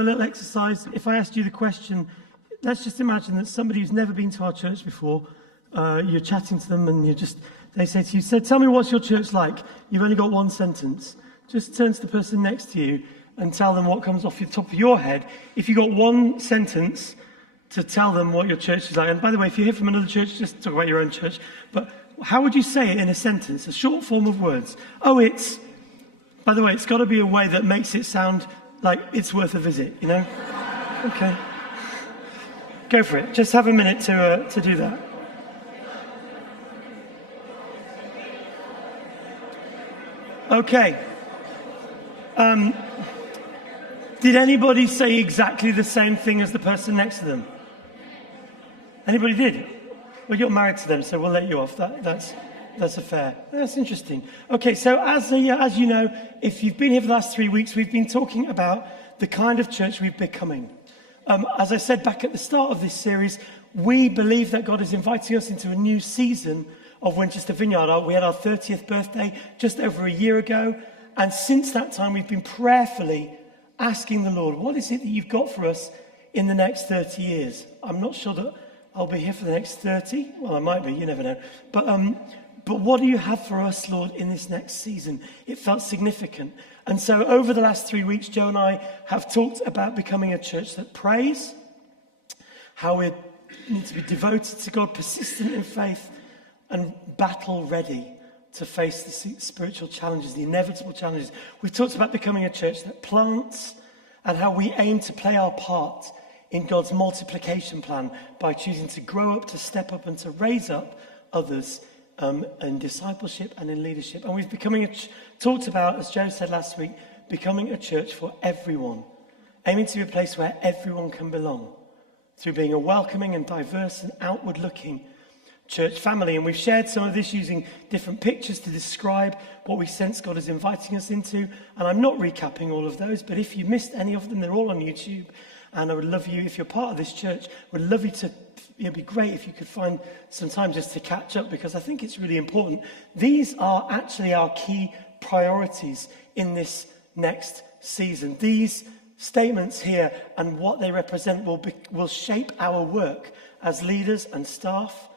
a little exercise. If I asked you the question, let's just imagine that somebody who's never been to our church before, you're chatting to them and they say to you, so tell me what's your church like? You've only got one sentence. Just turn to the person next to you and tell them what comes off the top of your head. If you've got one sentence to tell them what your church is like, and by the way, if you hear from another church, just talk about your own church, but how would you say it in a sentence, a short form of words? By the way, it's got to be a way that makes it sound like it's worth a visit, you know? Okay. Go for it. Just have a minute to do that. Okay. Did anybody say exactly the same thing as the person next to them? Anybody did? Well, you're married to them, so we'll let you off. That's interesting. Okay, so as you know, if you've been here for the last 3 weeks, we've been talking about the kind of church we're becoming. As I said back at the start of this series, we believe that God is inviting us into a new season of Winchester Vineyard. We had our 30th birthday just over a year ago, and since that time, we've been prayerfully asking the Lord, what is it that you've got for us in the next 30 years? I'm not sure that I'll be here for the next 30. Well, I might be, you never know. But what do you have for us, Lord, in this next season? It felt significant. And so over the last 3 weeks, Joe and I have talked about becoming a church that prays, how we need to be devoted to God, persistent in faith, and battle ready to face the spiritual challenges, the inevitable challenges. We've talked about becoming a church that plants and how we aim to play our part in God's multiplication plan by choosing to grow up, to step up, and to raise up others in discipleship and in leadership. And we've talked about, as Joe said last week, becoming a church for everyone, aiming to be a place where everyone can belong through being a welcoming and diverse and outward-looking church family. And we've shared some of this using different pictures to describe what we sense God is inviting us into. And I'm not recapping all of those, but if you missed any of them, they're all on YouTube. And I would love you, if you're part of this church, would love you to, it'd be great if you could find some time just to catch up, because I think it's really important. These are actually our key priorities in this next season. These statements here and what they represent will shape our work as leaders and staff,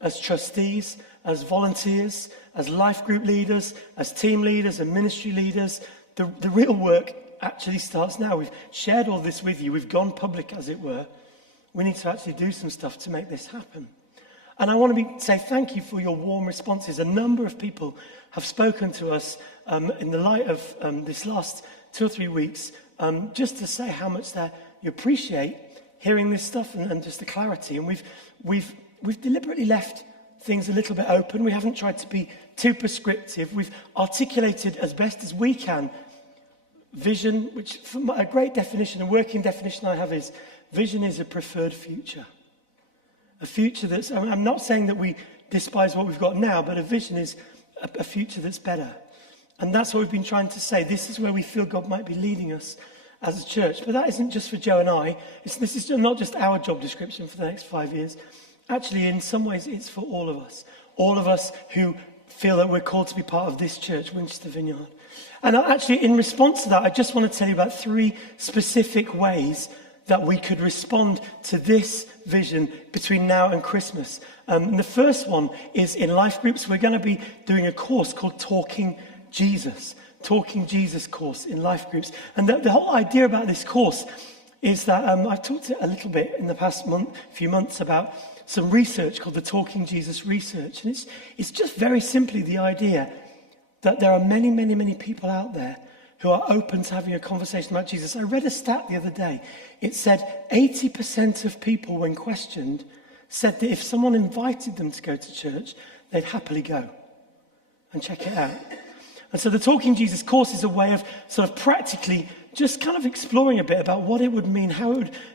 as trustees, as volunteers, as life group leaders, as team leaders and ministry leaders. The real work actually starts now. We've shared all this with you. We've gone public, as it were. We need to actually do some stuff to make this happen. And I want to say thank you for your warm responses. A number of people have spoken to us in the light of this last 2 or 3 weeks, just to say how much you appreciate hearing this stuff and just the clarity. And we've deliberately left things a little bit open. We haven't tried to be too prescriptive. We've articulated as best as we can vision, which a great definition, a working definition I have is, vision is a preferred future. A future that's, I'm not saying that we despise what we've got now, but a vision is a future that's better. And that's what we've been trying to say. This is where we feel God might be leading us as a church. But that isn't just for Joe and I. This is not just our job description for the next 5 years. Actually, in some ways, it's for all of us who feel that we're called to be part of this church, Winchester Vineyard. And actually, in response to that, I just want to tell you about 3 specific ways that we could respond to this vision between now and Christmas. And the first one is in life groups. We're going to be doing a course called Talking Jesus course in life groups. And the whole idea about this course is that I've talked a little bit in the past few months about some research called the Talking Jesus research. And it's just very simply the idea that there are many, many, many people out there who are open to having a conversation about Jesus. I read a stat the other day. It said 80% of people, when questioned, said that if someone invited them to go to church, they'd happily go and check it out. And so the Talking Jesus course is a way of sort of practically just kind of exploring a bit about what it would mean,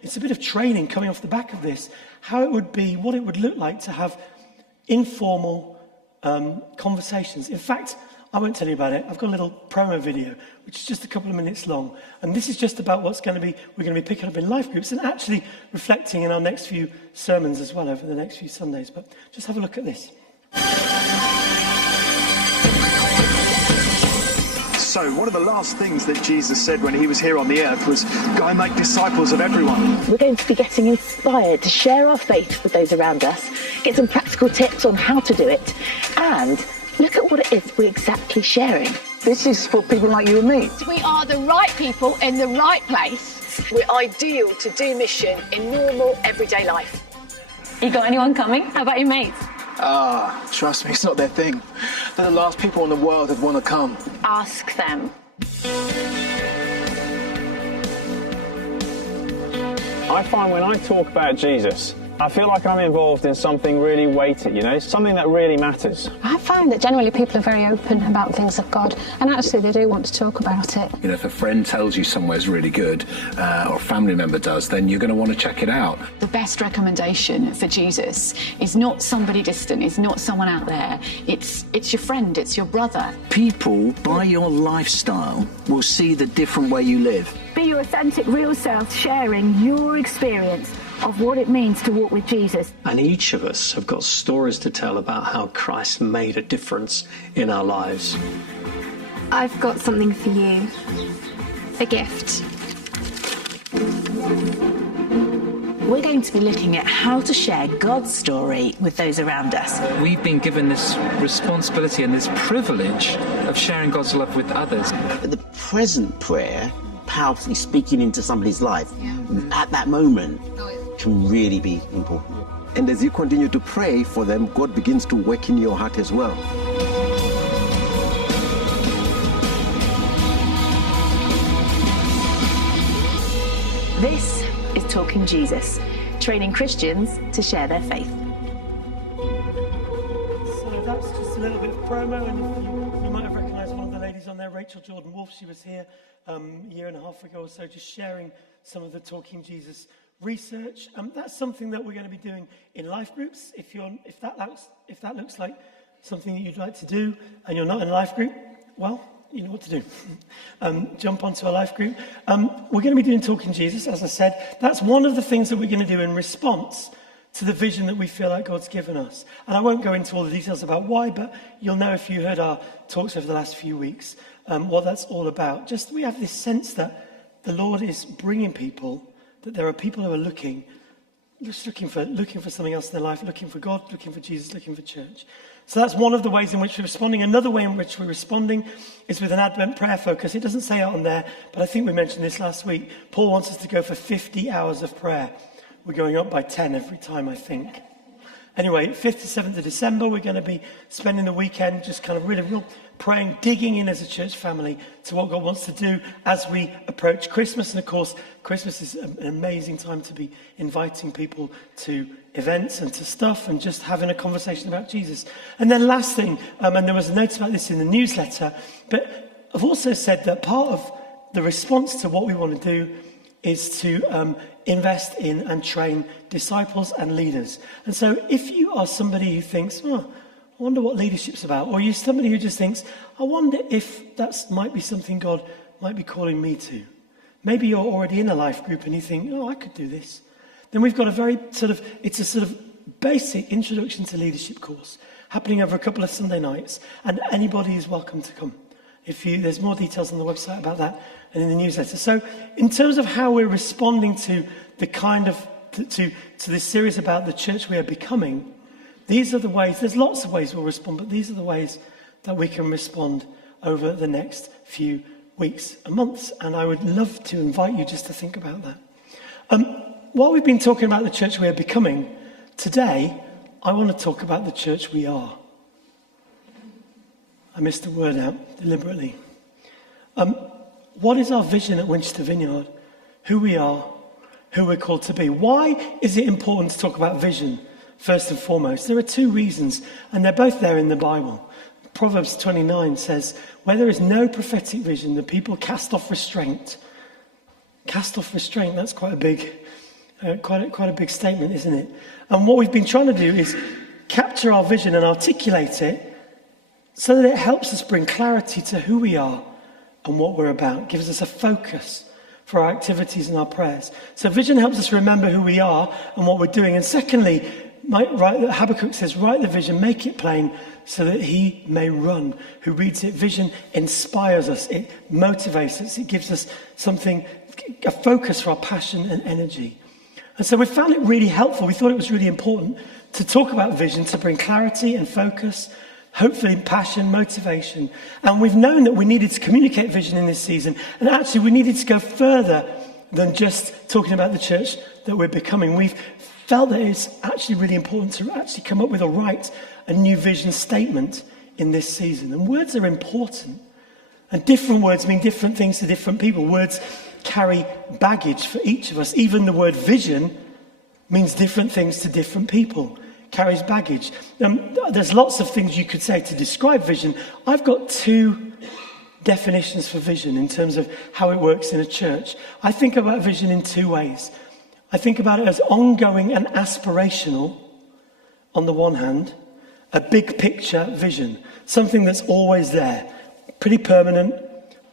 it's a bit of training coming off the back of this, how it would be, what it would look like to have informal conversations. In fact, I won't tell you about it. I've got a little promo video, which is just a couple of minutes long. And this is just about we're going to be picking up in life groups and actually reflecting in our next few sermons as well over the next few Sundays. But just have a look at this. So one of the last things that Jesus said when he was here on the earth was, go and make disciples of everyone. We're going to be getting inspired to share our faith with those around us, get some practical tips on how to do it, and look at what it is we're exactly sharing. This is for people like you and me. We are the right people in the right place. We're ideal to do mission in normal, everyday life. You got anyone coming? How about your mates? Trust me, it's not their thing. They're the last people in the world that want to come. Ask them. I find when I talk about Jesus, I feel like I'm involved in something really weighty, you know, something that really matters. I find that generally people are very open about things of God, and actually they do want to talk about it. You know, if a friend tells you somewhere's really good, or a family member does, then you're going to want to check it out. The best recommendation for Jesus is not somebody distant, it's not someone out there. It's your friend, it's your brother. People, by your lifestyle, will see the different way you live. Be your authentic, real self, sharing your experience of what it means to walk with Jesus. And each of us have got stories to tell about how Christ made a difference in our lives. I've got something for you. A gift. We're going to be looking at how to share God's story with those around us. We've been given this responsibility and this privilege of sharing God's love with others. The present prayer, powerfully speaking into somebody's life at that moment, can really be important. And as you continue to pray for them, God begins to work in your heart as well. This is Talking Jesus, training Christians to share their faith. So that's just a little bit of promo, and you might have recognised one of the ladies on there, Rachel Jordan-Wolf. She was here a year and a half ago or so, just sharing some of the Talking Jesus research. That's something that we're going to be doing in life groups. If that looks like something that you'd like to do and you're not in a life group, well, you know what to do. Jump onto a life group. We're going to be doing Talking Jesus, as I said. That's one of the things that we're going to do in response to the vision that we feel like God's given us. And I won't go into all the details about why, but you'll know if you heard our talks over the last few weeks what that's all about. Just we have this sense that the Lord is bringing people, that there are people who are looking for something else in their life, looking for God, looking for Jesus, looking for church. So that's one of the ways in which we're responding. Another way in which we're responding is with an Advent prayer focus. It doesn't say it on there, but I think we mentioned this last week. Paul wants us to go for 50 hours of prayer. We're going up by 10 every time, I think. Anyway, 5th to 7th of December, we're going to be spending the weekend just kind of really real praying, digging in as a church family to what God wants to do as we approach Christmas. And of course, Christmas is an amazing time to be inviting people to events and to stuff and just having a conversation about Jesus. And then last thing, and there was a note about this in the newsletter, but I've also said that part of the response to what we want to do is to invest in and train disciples and leaders. And so if you are somebody who thinks, I wonder what leadership's about, or you're somebody who just thinks, I wonder if that might be something God might be calling me to. Maybe you're already in a life group and you think, I could do this. Then we've got it's a sort of basic introduction to leadership course happening over a couple of Sunday nights, and anybody is welcome to come. There's more details on the website about that and in the newsletter. So in terms of how we're responding to the kind of, to this series about the church we are becoming, these are the ways, there's lots of ways we'll respond, but these are the ways that we can respond over the next few weeks and months. And I would love to invite you just to think about that. While we've been talking about the church we are becoming, today I want to talk about the church we are. I missed a word out deliberately. What is our vision at Winchester Vineyard? Who we are, who we're called to be. Why is it important to talk about vision first and foremost? There are two reasons, and they're both there in the Bible. Proverbs 29 says, where there is no prophetic vision, the people cast off restraint. Cast off restraint, that's quite a big statement, isn't it? And what we've been trying to do is capture our vision and articulate it so that it helps us bring clarity to who we are and what we're about, gives us a focus for our activities and our prayers. So vision helps us remember who we are and what we're doing. And secondly, Habakkuk says, write the vision, make it plain so that he may run who reads it. Vision inspires us, it motivates us, it gives us something, a focus for our passion and energy. And so we found it really helpful. We thought it was really important to talk about vision, to bring clarity and focus, hopefully passion, motivation. And we've known that we needed to communicate vision in this season. And actually we needed to go further than just talking about the church that we're becoming. We've felt that it's actually really important to actually come up with a new vision statement in this season. And words are important. And different words mean different things to different people. Words carry baggage for each of us. Even the word vision means different things to different people. Carries baggage. There's lots of things you could say to describe vision. I've got 2 definitions for vision in terms of how it works in a church. I think about vision in 2 ways. I think about it as ongoing and aspirational on the one hand, a big picture vision, something that's always there, pretty permanent,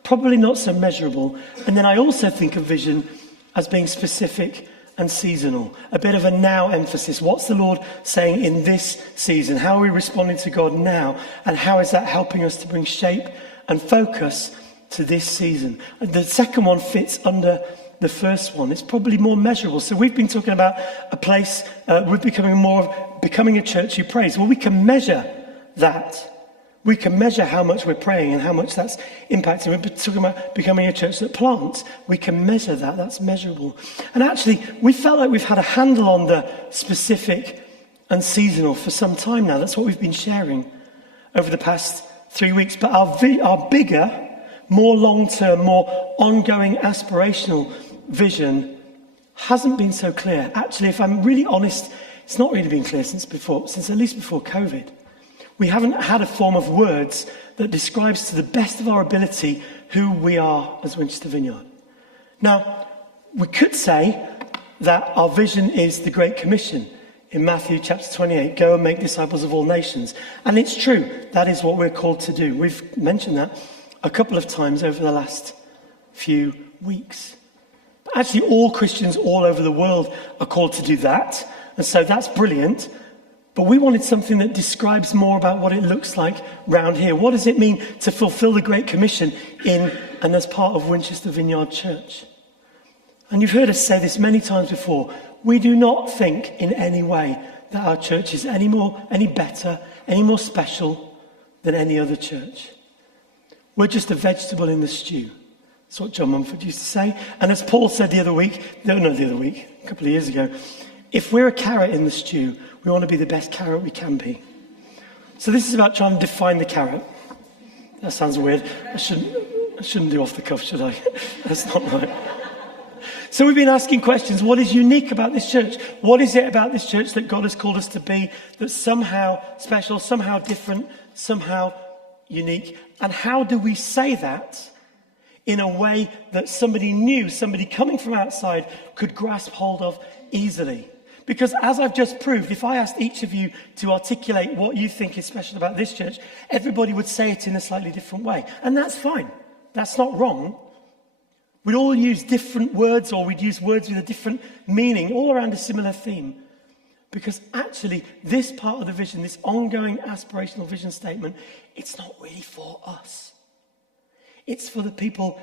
probably not so measurable. And then I also think of vision as being specific and seasonal, a bit of a now emphasis. What's the Lord saying in this season? How are we responding to God now? And how is that helping us to bring shape and focus to this season? And the second one fits under the first one. It's probably more measurable. So we've been talking about a place, we're becoming a church who prays. Well, we can measure that. We can measure how much we're praying and how much that's impacting. We're talking about becoming a church that plants. We can measure that. That's measurable. And actually, we felt like we've had a handle on the specific and seasonal for some time now. That's what we've been sharing over the past 3 weeks. But our bigger, more long-term, more ongoing aspirational vision hasn't been so clear. Actually, if I'm really honest, it's not really been clear since at least before COVID. We haven't had a form of words that describes to the best of our ability who we are as Winchester Vineyard. Now, we could say that our vision is the Great Commission in Matthew chapter 28, go and make disciples of all nations. And it's true, that is what we're called to do. We've mentioned that a couple of times over the last few weeks. But actually, all Christians all over the world are called to do that. And so that's brilliant. But we wanted something that describes more about what it looks like round here. What does it mean to fulfill the Great Commission in and as part of Winchester Vineyard Church? And you've heard us say this many times before. We do not think in any way that our church is any better, any more special than any other church. We're just a vegetable in the stew. That's what John Mumford used to say. And as Paul said a couple of years ago, if we're a carrot in the stew, we want to be the best carrot we can be. So this is about trying to define the carrot. That sounds weird. I shouldn't do off the cuff, should I? That's not right. So we've been asking questions. What is unique about this church? What is it about this church that God has called us to be that's somehow special, somehow different, somehow unique? And how do we say that in a way that somebody new, somebody coming from outside could grasp hold of easily? Because as I've just proved, if I asked each of you to articulate what you think is special about this church, everybody would say it in a slightly different way. And that's fine. That's not wrong. We'd all use different words, or we'd use words with a different meaning, all around a similar theme. Because actually, this part of the vision, this ongoing aspirational vision statement, it's not really for us. It's for the people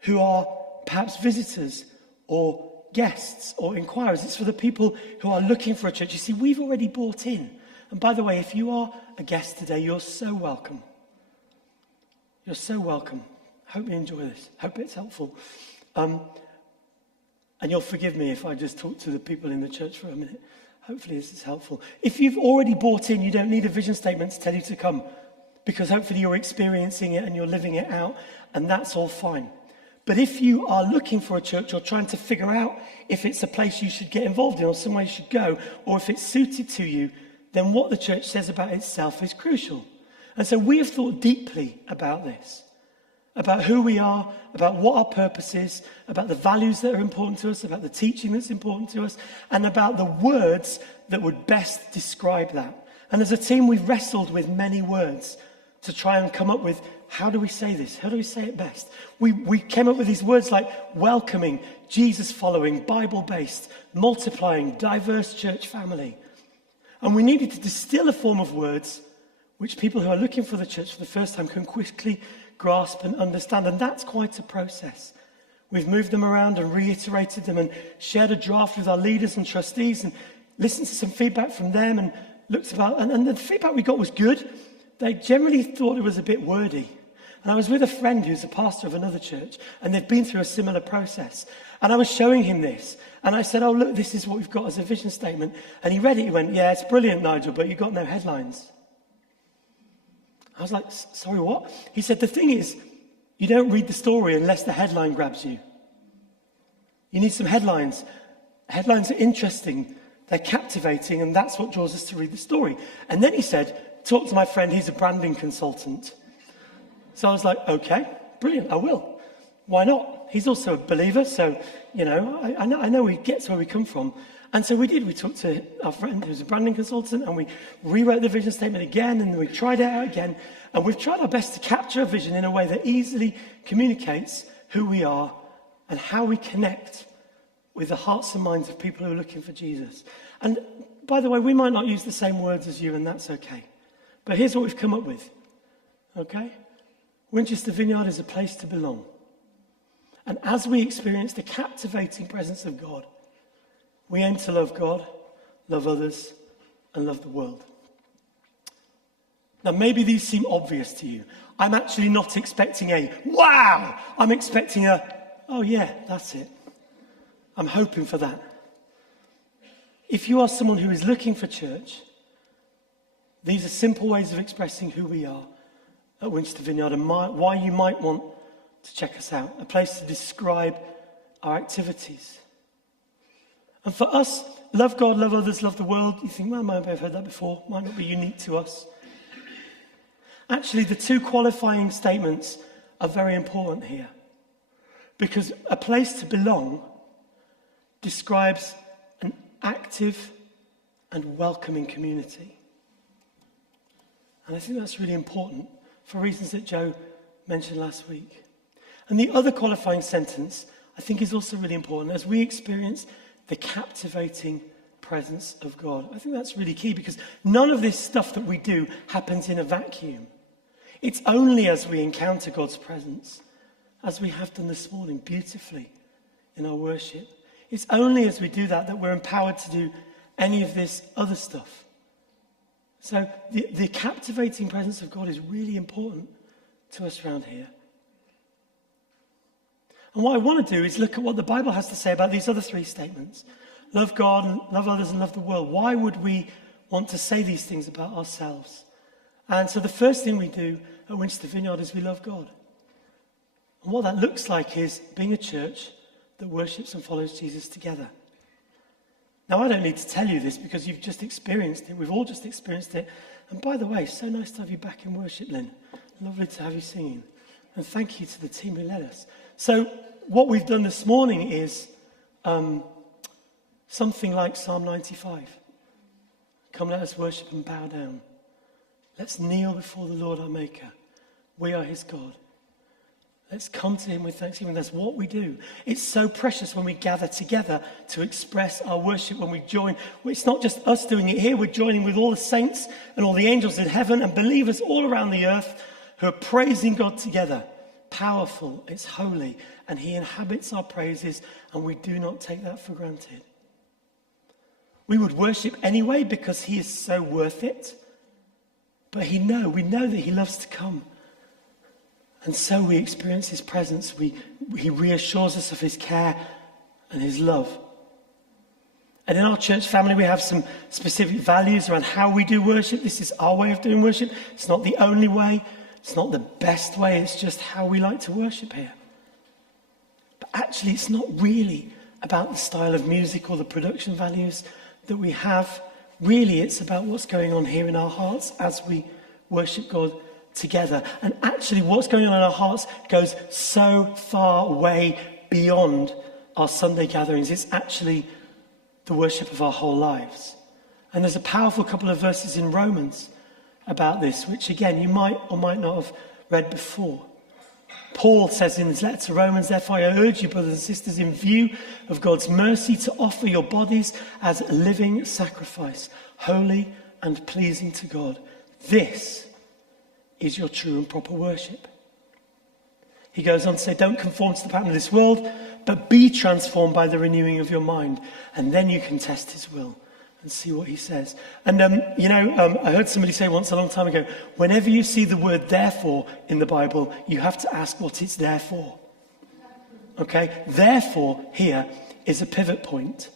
who are perhaps visitors or guests or inquirers. It's for the people who are looking for a church. You see, we've already bought in. And by the way, if you are a guest today, you're so welcome. You're so welcome. Hope you enjoy this. Hope it's helpful. And you'll forgive me if I just talk to the people in the church for a minute. Hopefully this is helpful. If you've already bought in, you don't need a vision statement to tell you to come, because hopefully you're experiencing it and you're living it out, and that's all fine. But if you are looking for a church or trying to figure out if it's a place you should get involved in or somewhere you should go, or if it's suited to you, then what the church says about itself is crucial. And so we have thought deeply about this, about who we are, about what our purpose is, about the values that are important to us, about the teaching that's important to us, and about the words that would best describe that. And as a team, we've wrestled with many words to try and come up with, how do we say this? How do we say it best? We came up with these words like welcoming, Jesus following, Bible-based, multiplying, diverse church family. And we needed to distill a form of words which people who are looking for the church for the first time can quickly grasp and understand. And that's quite a process. We've moved them around and reiterated them and shared a draft with our leaders and trustees and listened to some feedback from them and looked about. And the feedback we got was good. They generally thought it was a bit wordy. And I was with a friend who's a pastor of another church, and they've been through a similar process. And I was showing him this. And I said, oh, look, this is what we've got as a vision statement. And he read it. He went, yeah, it's brilliant, Nigel, but you've got no headlines. I was like, sorry, what? He said, the thing is, you don't read the story unless the headline grabs you. You need some headlines. Headlines are interesting. They're captivating, and that's what draws us to read the story. And then he said, talk to my friend, he's a branding consultant. So I was like, okay, brilliant, I will. Why not? He's also a believer, so, you know, I know he gets where we come from. And so we did. We talked to our friend who's a branding consultant, and we rewrote the vision statement again, and we tried it out again. And we've tried our best to capture a vision in a way that easily communicates who we are and how we connect with the hearts and minds of people who are looking for Jesus. And by the way, we might not use the same words as you, and that's okay. But here's what we've come up with, okay? Winchester Vineyard is a place to belong. And as we experience the captivating presence of God, we aim to love God, love others, and love the world. Now, maybe these seem obvious to you. I'm actually not expecting a, wow! I'm expecting a, oh yeah, that's it. I'm hoping for that. If you are someone who is looking for church, these are simple ways of expressing who we are at Winchester Vineyard and why you might want to check us out. A place to describe our activities. And for us, love God, love others, love the world. You think, well, maybe I've heard that before. Might not be unique to us. Actually, the two qualifying statements are very important here. Because a place to belong describes an active and welcoming community. And I think that's really important for reasons that Joe mentioned last week. And the other qualifying sentence, I think, is also really important as we experience the captivating presence of God. I think that's really key because none of this stuff that we do happens in a vacuum. It's only as we encounter God's presence, as we have done this morning beautifully in our worship. It's only as we do that we're empowered to do any of this other stuff. So the captivating presence of God is really important to us around here. And what I want to do is look at what the Bible has to say about these other three statements. Love God, love others, and love the world. Why would we want to say these things about ourselves? And so the first thing we do at Winchester Vineyard is we love God. And what that looks like is being a church that worships and follows Jesus together. Now, I don't need to tell you this because you've just experienced it. We've all just experienced it. And by the way, so nice to have you back in worship, Lynn. Lovely to have you singing. And thank you to the team who led us. So what we've done this morning is something like Psalm 95. Come, let us worship and bow down. Let's kneel before the Lord our Maker. We are his God. Let's come to him with thanksgiving. That's what we do. It's so precious when we gather together to express our worship, when we join. It's not just us doing it here. We're joining with all the saints and all the angels in heaven and believers all around the earth who are praising God together. Powerful, it's holy, and he inhabits our praises, and we do not take that for granted. We would worship anyway because he is so worth it. But we know that he loves to come. And so we experience his presence. He reassures us of his care and his love. And in our church family, we have some specific values around how we do worship. This is our way of doing worship. It's not the only way. It's not the best way. It's just how we like to worship here. But actually, it's not really about the style of music or the production values that we have. Really, it's about what's going on here in our hearts as we worship God together. And actually, what's going on in our hearts goes so far way beyond our Sunday gatherings. It's actually the worship of our whole lives. And there's a powerful couple of verses in Romans about this, which again, you might or might not have read before. Paul says in his letter to Romans, therefore I urge you, brothers and sisters, in view of God's mercy, to offer your bodies as a living sacrifice, holy and pleasing to God. This is your true and proper worship. He goes on to say, don't conform to the pattern of this world, but be transformed by the renewing of your mind. And then you can test his will and see what he says. And, I heard somebody say once a long time ago, whenever you see the word therefore in the Bible, you have to ask what it's there for. Okay? Therefore, here is a pivot point.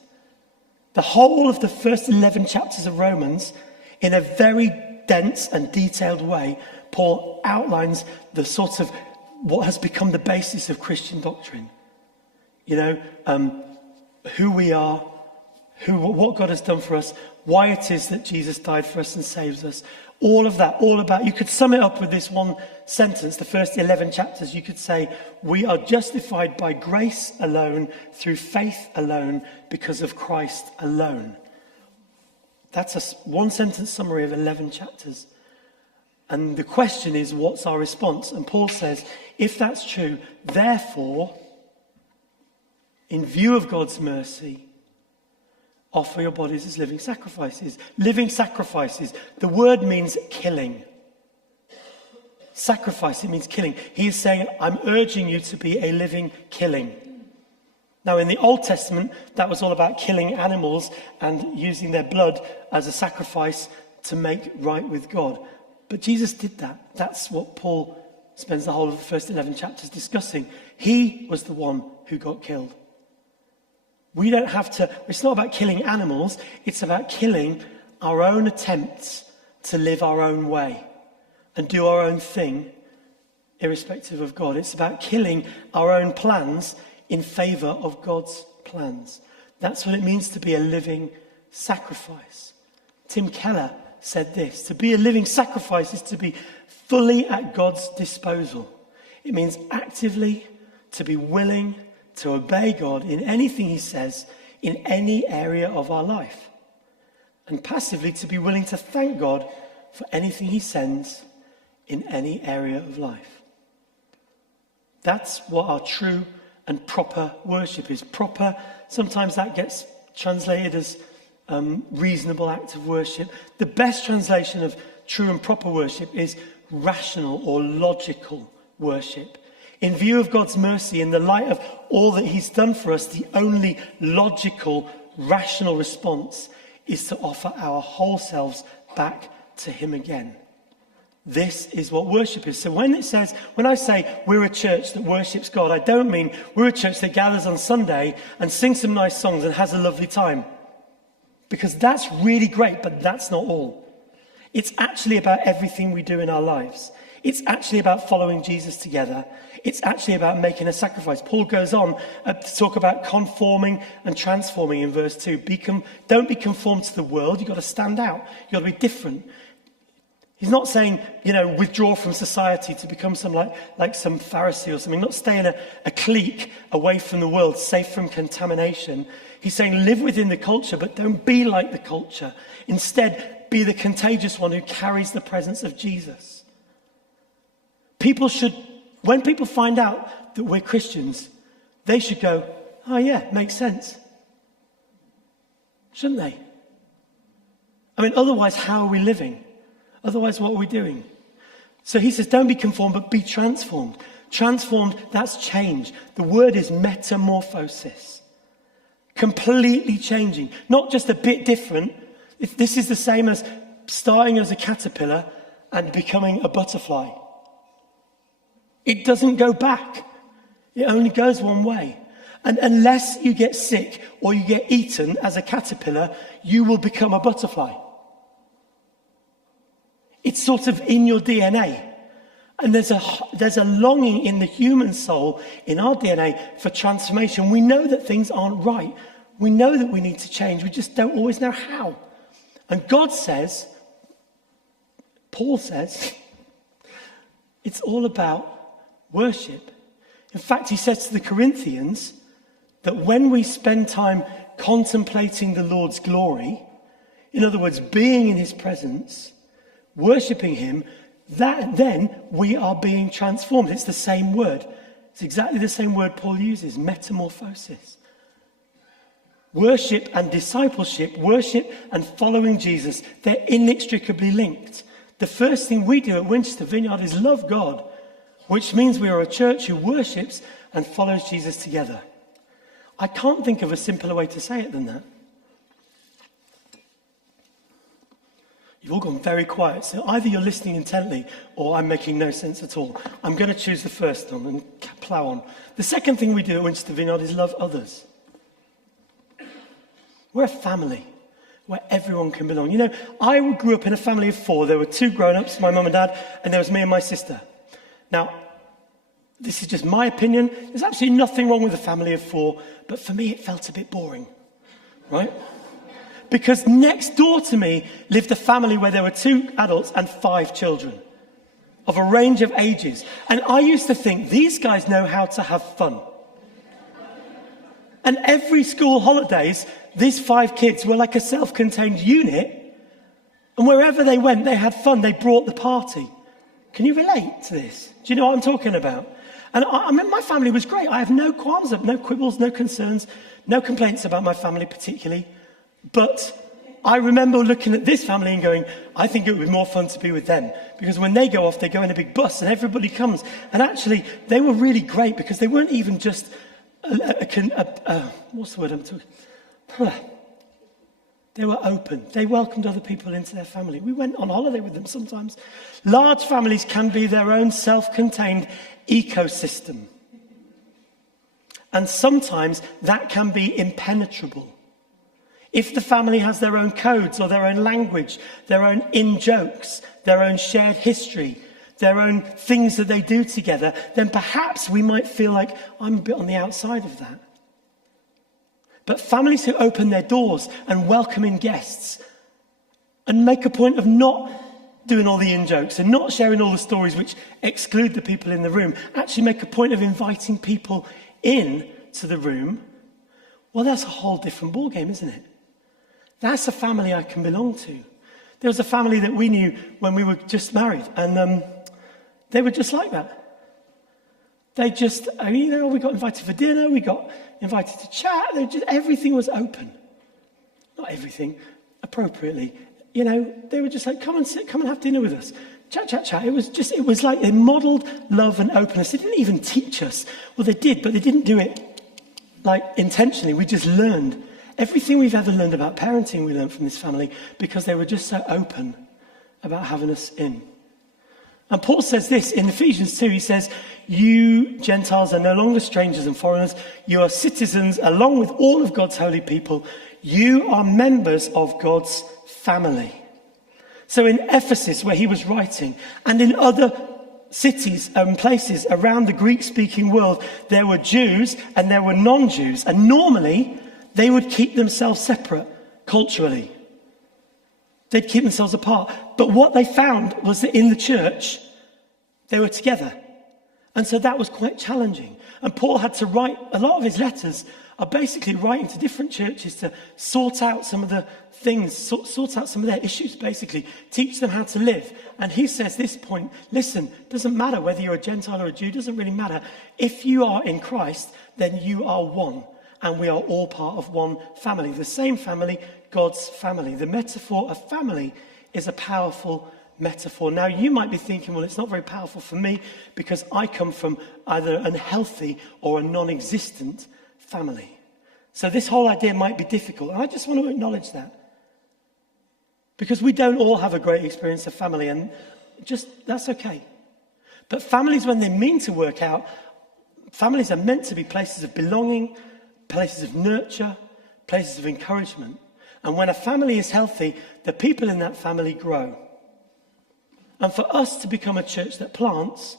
The whole of the first 11 chapters of Romans, in a very dense and detailed way, Paul outlines the sort of what has become the basis of Christian doctrine. Who we are, what God has done for us, why it is that Jesus died for us and saves us. All of that, all about, you could sum it up with this one sentence, the first 11 chapters. You could say, we are justified by grace alone, through faith alone, because of Christ alone. That's a one sentence summary of 11 chapters. And the question is, what's our response? And Paul says, if that's true, therefore, in view of God's mercy, offer your bodies as living sacrifices. Living sacrifices. The word means killing. Sacrifice, it means killing. He is saying, I'm urging you to be a living killing. Now, in the Old Testament, that was all about killing animals and using their blood as a sacrifice to make right with God. But Jesus did that. That's what Paul spends the whole of the first 11 chapters discussing. He was the one who got killed. We don't have to, it's not about killing animals, it's about killing our own attempts to live our own way and do our own thing, irrespective of God. It's about killing our own plans in favour of God's plans. That's what it means to be a living sacrifice. Tim Keller said this, to be a living sacrifice is to be fully at God's disposal. It means actively to be willing to obey God in anything he says in any area of our life. And passively to be willing to thank God for anything he sends in any area of life. That's what our true and proper worship is. Proper, sometimes that gets translated as reasonable act of worship. The best translation of true and proper worship is rational or logical worship. In view of God's mercy, in the light of all that he's done for us, the only logical, rational response is to offer our whole selves back to him again. This is what worship is. So when I say we're a church that worships God, I don't mean we're a church that gathers on Sunday and sings some nice songs and has a lovely time. Because that's really great, but that's not all. It's actually about everything we do in our lives. It's actually about following Jesus together. It's actually about making a sacrifice. Paul goes on to talk about conforming and transforming in verse 2. Don't be conformed to the world. You've got to stand out. You've got to be different. He's not saying, withdraw from society to become some like some Pharisee or something. Not stay in a clique away from the world, safe from contamination. He's saying live within the culture, but don't be like the culture. Instead, be the contagious one who carries the presence of Jesus. When people find out that we're Christians, they should go, oh yeah, makes sense. Shouldn't they? I mean, otherwise, how are we living? Otherwise, what are we doing? So he says, don't be conformed, but be transformed. Transformed, that's change. The word is metamorphosis. Completely changing. Not just a bit different. This is the same as starting as a caterpillar and becoming a butterfly. It doesn't go back. It only goes one way. And unless you get sick or you get eaten as a caterpillar, you will become a butterfly. It's sort of in your DNA. And there's a longing in the human soul, in our DNA, for transformation. We know that things aren't right. We know that we need to change. We just don't always know how. And God says, Paul says, it's all about worship. In fact, he says to the Corinthians that when we spend time contemplating the Lord's glory, in other words, being in his presence, worshipping him, then we are being transformed. It's the same word. It's exactly the same word Paul uses, metamorphosis. Worship and discipleship, worship and following Jesus, they're inextricably linked. The first thing we do at Winchester Vineyard is love God, which means we are a church who worships and follows Jesus together. I can't think of a simpler way to say it than that. You've all gone very quiet, so either you're listening intently or I'm making no sense at all. I'm going to choose the first one and plough on. The second thing we do at Winchester Vineyard is love others. We're a family where everyone can belong. You know, I grew up in a family of 4. There were 2 grown-ups, my mum and dad, and there was me and my sister. Now, this is just my opinion. There's absolutely nothing wrong with a family of 4, but for me it felt a bit boring, right? Because next door to me lived a family where there were 2 adults and 5 children of a range of ages. And I used to think, these guys know how to have fun. And every school holidays, these 5 kids were like a self-contained unit. And wherever they went, they had fun. They brought the party. Can you relate to this? Do you know what I'm talking about? And I mean, my family was great. I have no qualms, no quibbles, no concerns, no complaints about my family particularly. But I remember looking at this family and going, I think it would be more fun to be with them. Because when they go off, they go in a big bus and everybody comes. And actually, they were really great because they weren't even just what's the word I'm talking? They were open. They welcomed other people into their family. We went on holiday with them sometimes. Large families can be their own self-contained ecosystem. And sometimes that can be impenetrable. If the family has their own codes or their own language, their own in-jokes, their own shared history, their own things that they do together, then perhaps we might feel like I'm a bit on the outside of that. But families who open their doors and welcome in guests and make a point of not doing all the in-jokes and not sharing all the stories which exclude the people in the room, actually make a point of inviting people in to the room, well, that's a whole different ballgame, isn't it? That's a family I can belong to. There was a family that we knew when we were just married, and they were just like that. They just, we got invited for dinner, we got invited to chat, everything was open. Not everything, appropriately. They were just like, come and have dinner with us. Chat. It was like they modeled love and openness. They didn't even teach us. Well, they did, but they didn't do it like intentionally. We just learned. Everything we've ever learned about parenting, we learned from this family because they were just so open about having us in. And Paul says this in Ephesians 2, he says, you Gentiles are no longer strangers and foreigners. You are citizens along with all of God's holy people. You are members of God's family. So in Ephesus, where he was writing, and in other cities and places around the Greek-speaking world, there were Jews and there were non-Jews. And normally, they would keep themselves separate culturally. They'd keep themselves apart. But what they found was that in the church, they were together. And so that was quite challenging. And Paul had to write, a lot of his letters are basically writing to different churches to sort out some of the things, sort out some of their issues, basically. Teach them how to live. And he says this point, listen, doesn't matter whether you're a Gentile or a Jew, doesn't really matter. If you are in Christ, then you are one. And we are all part of one family. The same family, God's family. The metaphor of family is a powerful metaphor. Now, you might be thinking, well, it's not very powerful for me because I come from either an unhealthy or a non-existent family. So this whole idea might be difficult. And I just want to acknowledge that. Because we don't all have a great experience of family, and that's okay. But families, when they mean to work out, families are meant to be places of belonging, places of nurture, places of encouragement. And when a family is healthy, the people in that family grow. And for us to become a church that plants,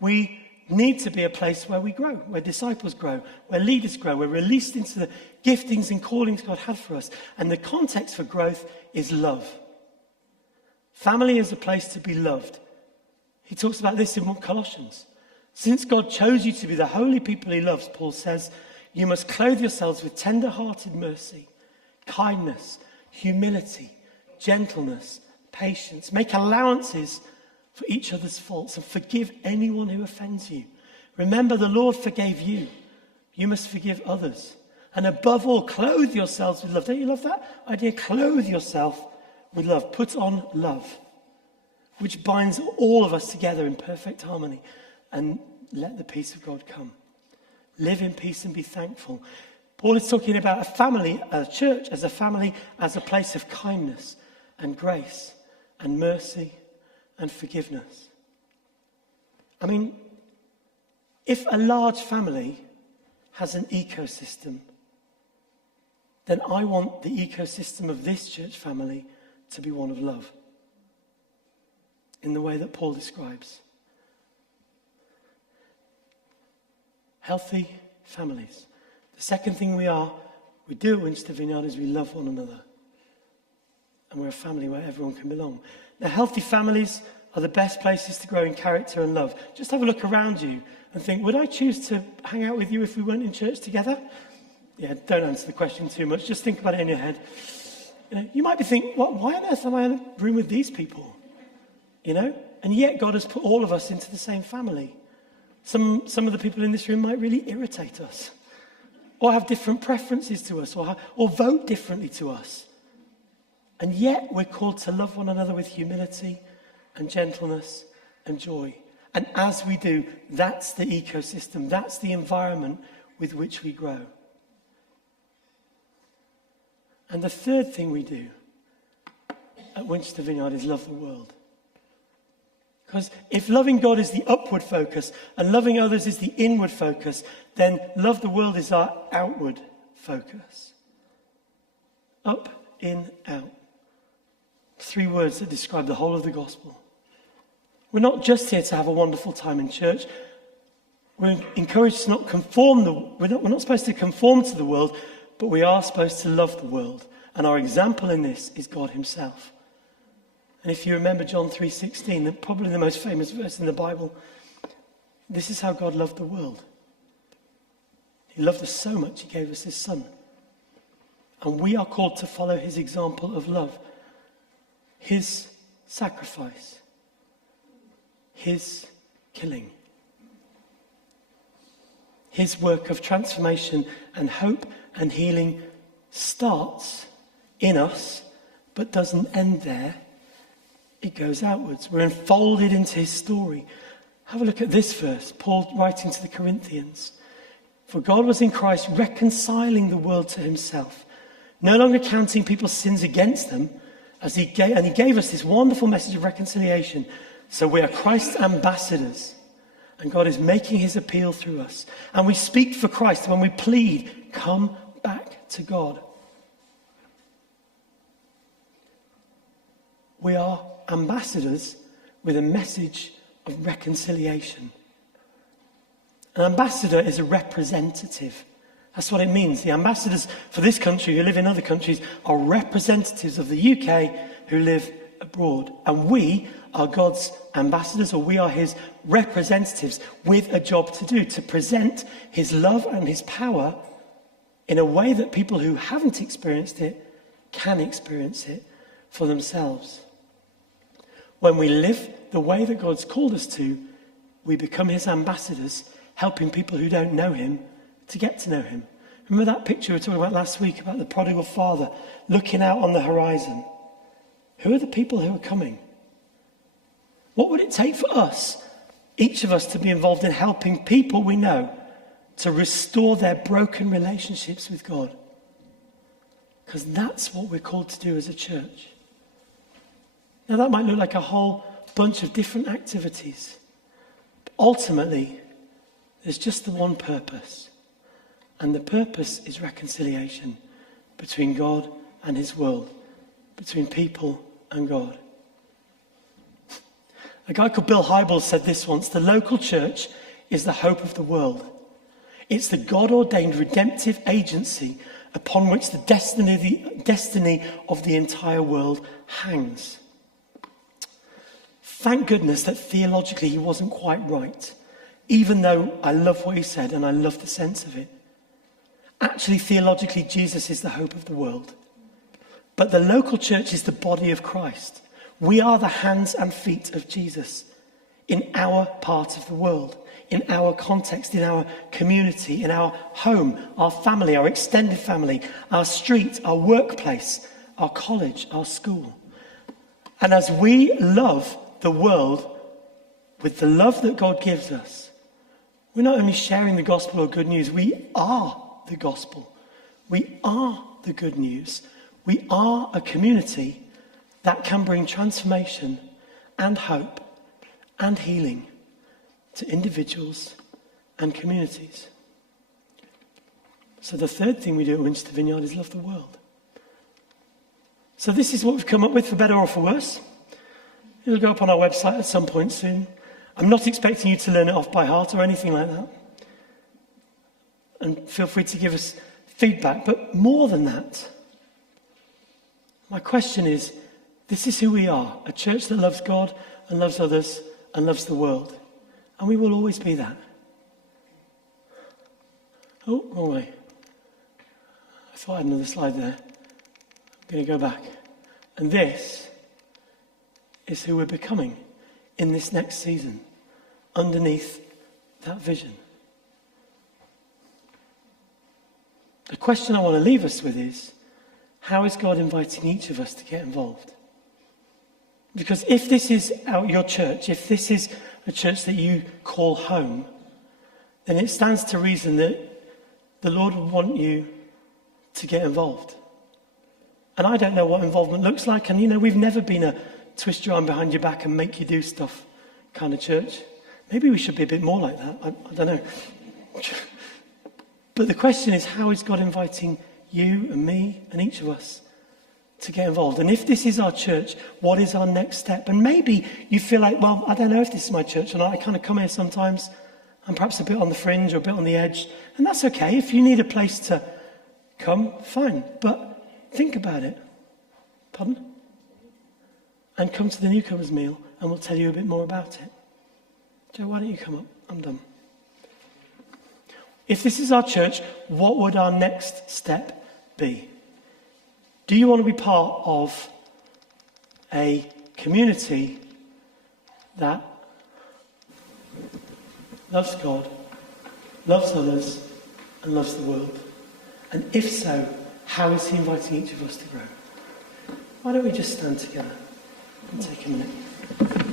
we need to be a place where we grow, where disciples grow, where leaders grow, we're released into the giftings and callings God had for us. And the context for growth is love. Family is a place to be loved. He talks about this in Colossians. Since God chose you to be the holy people he loves, Paul says, you must clothe yourselves with tender-hearted mercy, kindness, humility, gentleness, patience. Make allowances for each other's faults and forgive anyone who offends you. Remember, the Lord forgave you. You must forgive others. And above all, clothe yourselves with love. Don't you love that idea? Clothe yourself with love. Put on love, which binds all of us together in perfect harmony. And let the peace of God come. Live in peace and be thankful. Paul is talking about a family, a church as a family, as a place of kindness and grace and mercy and forgiveness. I mean, if a large family has an ecosystem, then I want the ecosystem of this church family to be one of love, in the way that Paul describes. Healthy families. The second thing we do at Winchester Vineyard is we love one another. And we're a family where everyone can belong. Now, healthy families are the best places to grow in character and love. Just have a look around you and think, would I choose to hang out with you if we weren't in church together? Yeah, don't answer the question too much. Just think about it in your head. You might be thinking, why on earth am I in a room with these people? And yet God has put all of us into the same family. Some of the people in this room might really irritate us, or have different preferences to us, or vote differently to us. And yet we're called to love one another with humility and gentleness and joy. And as we do, that's the ecosystem, that's the environment with which we grow. And the third thing we do at Winchester Vineyard is love the world. Because if loving God is the upward focus and loving others is the inward focus, then love the world is our outward focus. Up, in, out. 3 words that describe the whole of the gospel. We're not just here to have a wonderful time in church. We're encouraged to not conform. We're not supposed to conform to the world, but we are supposed to love the world. And our example in this is God himself. And if you remember John 3:16, probably the most famous verse in the Bible, this is how God loved the world. He loved us so much, he gave us his son. And we are called to follow his example of love. His sacrifice. His killing. His work of transformation and hope and healing starts in us, but doesn't end there. It goes outwards. We're enfolded into his story. Have a look at this verse, Paul writing to the Corinthians. For God was in Christ reconciling the world to himself, no longer counting people's sins against them, and he gave us this wonderful message of reconciliation. So we are Christ's ambassadors, and God is making his appeal through us. And we speak for Christ when we plead, come back to God. We are ambassadors with a message of reconciliation. An ambassador is a representative. That's what it means. The ambassadors for this country who live in other countries are representatives of the UK who live abroad. And we are God's ambassadors, or we are his representatives with a job to do, to present his love and his power in a way that people who haven't experienced it can experience it for themselves. When we live the way that God's called us to, we become his ambassadors, helping people who don't know him to get to know him. Remember that picture we were talking about last week about the prodigal father looking out on the horizon? Who are the people who are coming? What would it take for us, each of us, to be involved in helping people we know to restore their broken relationships with God? Because that's what we're called to do as a church. Now that might look like a whole bunch of different activities. But ultimately, there's just the one purpose. And the purpose is reconciliation between God and his world, between people and God. A guy called Bill Hybels said this once: the local church is the hope of the world. It's the God-ordained redemptive agency upon which the destiny of the entire world hangs. Thank goodness that theologically he wasn't quite right, even though I love what he said and I love the sense of it. Actually, theologically, Jesus is the hope of the world. But the local church is the body of Christ, We are the hands and feet of Jesus in our part of the world, in our context, in our community, in our home, our family, our extended family, our street, our workplace, our college, our school. And as we love the world with the love that God gives us, we're not only sharing the gospel or good news, we are the gospel. We are the good news. We are a community that can bring transformation and hope and healing to individuals and communities. So the third thing we do at Winchester Vineyard is love the world. So this is what we've come up with, for better or for worse. It'll go up on our website at some point soon. I'm not expecting you to learn it off by heart or anything like that. And feel free to give us feedback. But more than that, my question is, this is who we are, a church that loves God and loves others and loves the world. And we will always be that. Oh, wrong way. I thought I had another slide there. I'm going to go back. And this is who we're becoming in this next season, underneath that vision. The question I want to leave us with is, how is God inviting each of us to get involved? Because if this is your church, if this is a church that you call home, then it stands to reason that the Lord would want you to get involved. And I don't know what involvement looks like, and we've never been a twist your arm behind your back and make you do stuff kind of church. Maybe we should be a bit more like that, I don't know. But the question is, how is God inviting you and me and each of us to get involved? And if this is our church, what is our next step? And maybe you feel like, well, I don't know if this is my church or not. I kind of come here sometimes. I'm perhaps a bit on the fringe or a bit on the edge. And that's okay. If you need a place to come, fine. But think about it. Pardon? And come to the newcomers' meal and we'll tell you a bit more about it. Joe, why don't you come up? I'm done. If this is our church, what would our next step be? Do you want to be part of a community that loves God, loves others, and loves the world? And if so, how is he inviting each of us to grow? Why don't we just stand together and take a minute?